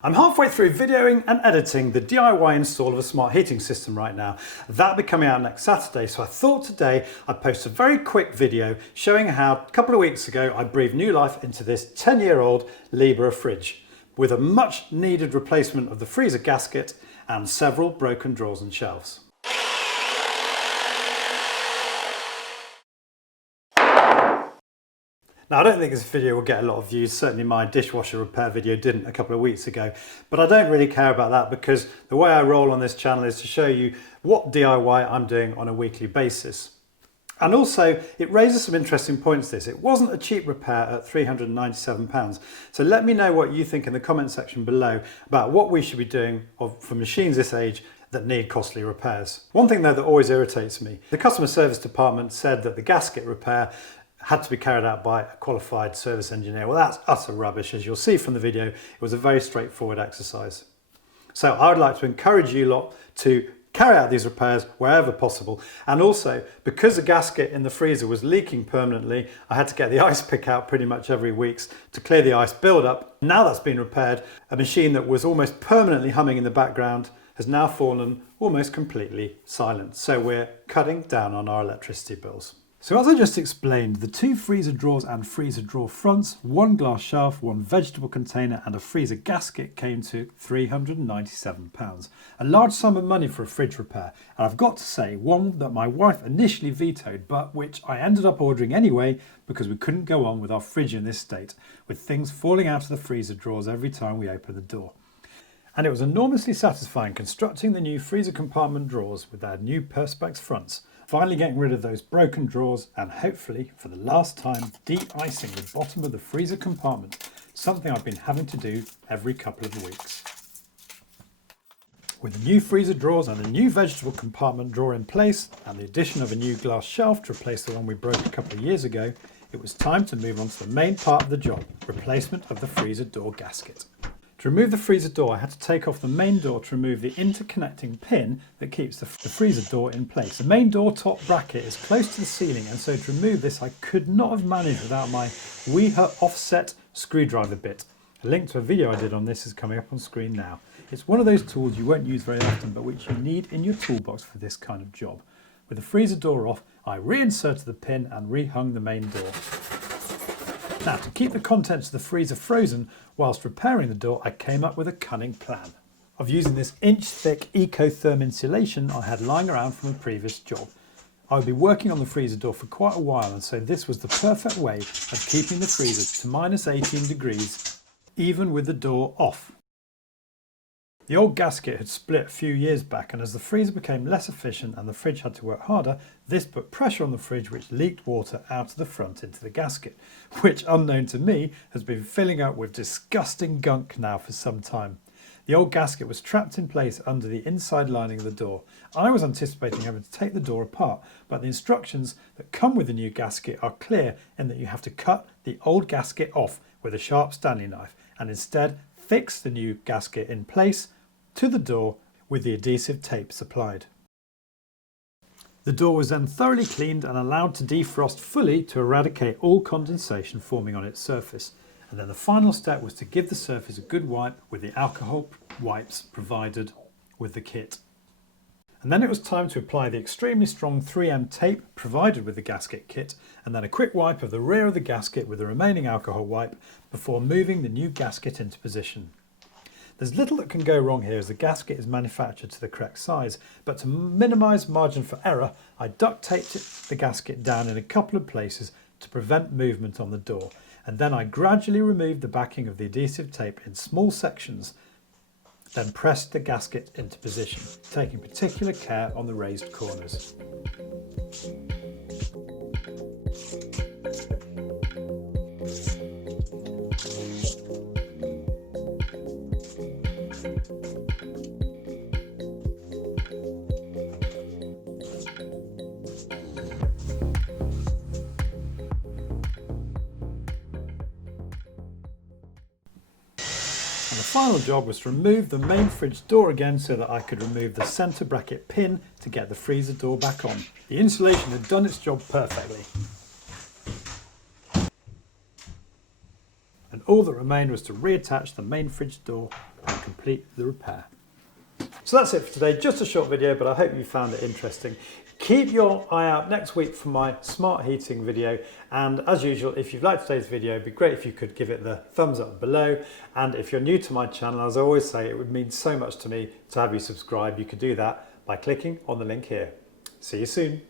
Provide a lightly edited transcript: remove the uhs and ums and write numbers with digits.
I'm halfway through videoing and editing the DIY install of a smart heating system right now. That'll be coming out next Saturday, so I thought today I'd post a very quick video showing how a couple of weeks ago I breathed new life into this 10-year-old Liebherr fridge with a much needed replacement of the freezer gasket and several broken drawers and shelves. Now, I don't think this video will get a lot of views, certainly my dishwasher repair video didn't a couple of weeks ago, but I don't really care about that because the way I roll on this channel is to show you what DIY I'm doing on a weekly basis. And also, it raises some interesting points this. It wasn't a cheap repair at £397, so let me know what you think in the comment section below about what we should be doing for machines this age that need costly repairs. One thing though that always irritates me, the customer service department said that the gasket repair had to be carried out by a qualified service engineer. Well, that's utter rubbish. As you'll see from the video, it was a very straightforward exercise. So I would like to encourage you lot to carry out these repairs wherever possible. And also, because the gasket in the freezer was leaking permanently, I had to get the ice pick out pretty much every week to clear the ice build-up. Now that's been repaired, a machine that was almost permanently humming in the background has now fallen almost completely silent. So we're cutting down on our electricity bills. So as I just explained, the two freezer drawers and freezer drawer fronts, one glass shelf, one vegetable container and a freezer gasket came to £397. A large sum of money for a fridge repair, and I've got to say, one that my wife initially vetoed but which I ended up ordering anyway because we couldn't go on with our fridge in this state, with things falling out of the freezer drawers every time we open the door. And it was enormously satisfying constructing the new freezer compartment drawers with their new perspex fronts, finally getting rid of those broken drawers and hopefully, for the last time, de-icing the bottom of the freezer compartment, something I've been having to do every couple of weeks. With the new freezer drawers and a new vegetable compartment drawer in place and the addition of a new glass shelf to replace the one we broke a couple of years ago, it was time to move on to the main part of the job, replacement of the freezer door gasket. To remove the freezer door, I had to take off the main door to remove the interconnecting pin that keeps the freezer door in place. The main door top bracket is close to the ceiling, and so to remove this I could not have managed without my Liebherr offset screwdriver bit. A link to a video I did on this is coming up on screen now. It's one of those tools you won't use very often but which you need in your toolbox for this kind of job. With the freezer door off, I reinserted the pin and rehung the main door. Now, to keep the contents of the freezer frozen whilst repairing the door, I came up with a cunning plan of using this inch-thick Ecotherm insulation I had lying around from a previous job. I would be working on the freezer door for quite a while, and so this was the perfect way of keeping the freezer to minus 18 degrees, even with the door off. The old gasket had split a few years back, and as the freezer became less efficient and the fridge had to work harder, this put pressure on the fridge which leaked water out of the front into the gasket, which, unknown to me, has been filling up with disgusting gunk now for some time. The old gasket was trapped in place under the inside lining of the door. I was anticipating having to take the door apart, but the instructions that come with the new gasket are clear in that you have to cut the old gasket off with a sharp Stanley knife and instead fix the new gasket in place to the door with the adhesive tape supplied. The door was then thoroughly cleaned and allowed to defrost fully to eradicate all condensation forming on its surface. And then the final step was to give the surface a good wipe with the alcohol wipes provided with the kit. And then it was time to apply the extremely strong 3M tape provided with the gasket kit, and then a quick wipe of the rear of the gasket with the remaining alcohol wipe before moving the new gasket into position. There's little that can go wrong here as the gasket is manufactured to the correct size, but to minimise margin for error, I duct taped the gasket down in a couple of places to prevent movement on the door, and then I gradually removed the backing of the adhesive tape in small sections, then pressed the gasket into position, taking particular care on the raised corners. And the final job was to remove the main fridge door again so that I could remove the centre bracket pin to get the freezer door back on. The insulation had done its job perfectly. and all that remained was to reattach the main fridge door and complete the repair. So that's it for today, just a short video, but I hope you found it interesting. Keep your eye out next week for my smart heating video, and as usual, if you've liked today's video, it'd be great if you could give it the thumbs up below, and if you're new to my channel, as I always say, it would mean so much to me to have you subscribe. You could do that by clicking on the link here. See you soon.